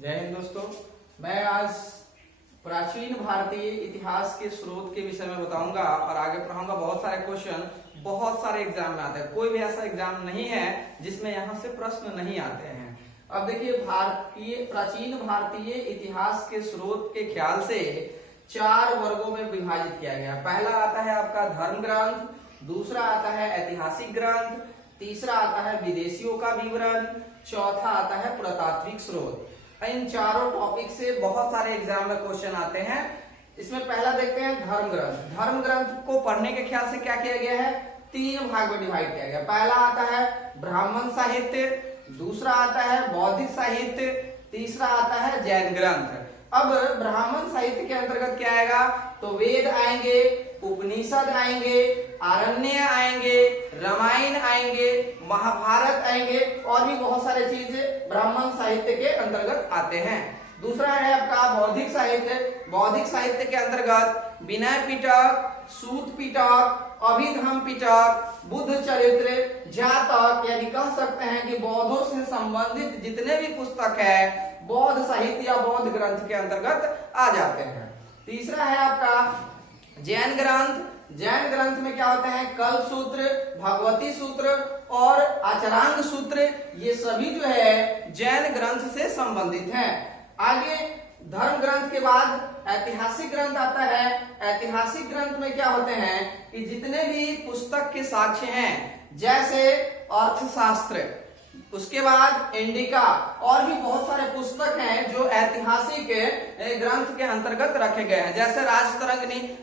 जय हिंद दोस्तों। मैं आज प्राचीन भारतीय इतिहास के स्रोत के विषय में बताऊंगा और आगे पढ़ाऊंगा। बहुत सारे क्वेश्चन बहुत सारे एग्जाम में आते हैं, कोई भी ऐसा एग्जाम नहीं है जिसमें यहाँ से प्रश्न नहीं आते हैं। अब देखिए, प्राचीन भारतीय इतिहास के स्रोत के ख्याल से 4 वर्गों में विभाजित किया गया। पहला आता है आपका धर्म ग्रंथ, दूसरा आता है ऐतिहासिक ग्रंथ, तीसरा आता है विदेशियों का विवरण, चौथा आता है पुरातात्विक स्रोत। इन चारों टॉपिक से बहुत सारे एग्जाम में क्वेश्चन आते हैं। इसमें पहला देखते हैं धर्म ग्रंथ। धर्म ग्रंथ को पढ़ने के ख्याल से क्या किया गया है, 3 भाग में डिवाइड किया गया। पहला आता है ब्राह्मण साहित्य, दूसरा आता है बौद्धिक साहित्य, तीसरा आता है जैन ग्रंथ। अब ब्राह्मण साहित्य के अंतर्गत क्या आएगा, तो वेद आएंगे, उपनिषद आएंगे, आरण्य आएंगे, रामायण आएंगे, महाभारत आएंगे और भी बहुत सारे चीजें ब्राह्मण साहित्य के अंतर्गत आते हैं। दूसरा है आपका बौद्धिक साहित्य। बौद्धिक साहित्य के अंतर्गत विनय पिटक, सूत पिटक, अभिधम पिटक, बुद्ध चरित्र, जातक, यानी कह सकते हैं कि बौद्धों से संबंधित जितने भी पुस्तक है बौद्ध साहित्य या बौद्ध ग्रंथ के अंतर्गत आ जाते हैं। तीसरा है आपका जैन ग्रंथ। जैन ग्रंथ में क्या होते हैं, कल्प सूत्र, भगवती सूत्र और आचरांग सूत्र, ये सभी जो है जैन ग्रंथ से संबंधित हैं। आगे धर्म ग्रंथ के बाद ऐतिहासिक ग्रंथ आता है। ऐतिहासिक ग्रंथ में क्या होते हैं कि जितने भी पुस्तक के साक्ष्य हैं, जैसे अर्थशास्त्र, उसके बाद इंडिका और भी बहुत सारे पुस्तक हैं जो ऐतिहासिक ग्रंथ के अंतर्गत रखे गए हैं। जैसे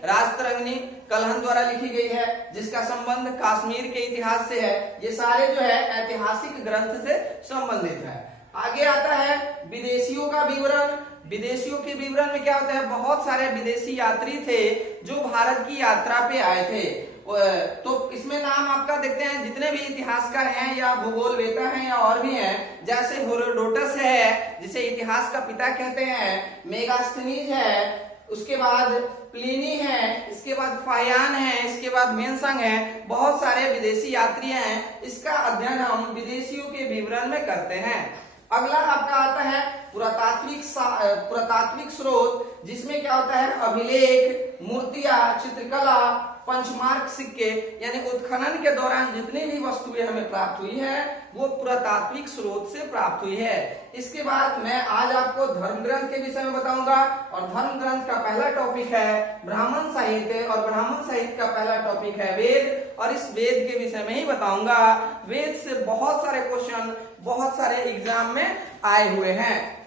राजतरंगिणी कलहन द्वारा लिखी गई है, जिसका संबंध कश्मीर के इतिहास से है। ये सारे जो है ऐतिहासिक ग्रंथ से संबंधित है। आगे आता है विदेशियों का विवरण। विदेशियों के विवरण में क्या होता है, बहुत सारे विदेशी यात्री थे जो भारत की यात्रा पे आए थे। तो इसमें नाम आपका देखते हैं, जितने भी इतिहासकार हैं या भूगोलवेता हैं या और भी हैं, जैसे हेरोडोटस है जिसे इतिहास का पिता कहते हैं, मेगास्थनीज है, उसके बाद प्लिनी है, इसके बाद फाहियान है, इसके बाद मेनसंग है। बहुत सारे विदेशी यात्री हैं। इसका अध्ययन हम विदेशियों के विवरण में करते हैं। अगला आपका आता है पुरातात्विक स्रोत, जिसमें क्या होता है, अभिलेख, मूर्तियां, चित्रकला, पंचमार्क सिक्के, यानी उत्खनन के दौरान जितनी भी वस्तुएं हमें प्राप्त हुई है वो पुरातात्विक स्रोत से प्राप्त हुई है। इसके बाद मैं आज आपको धर्म ग्रंथ के विषय में बताऊंगा और धर्म ग्रंथ का पहला टॉपिक है ब्राह्मण साहित्य और ब्राह्मण साहित्य का पहला टॉपिक है वेद, और इस वेद के विषय में ही बताऊंगा। वेद से बहुत सारे क्वेश्चन बहुत सारे एग्जाम में आए हुए हैं।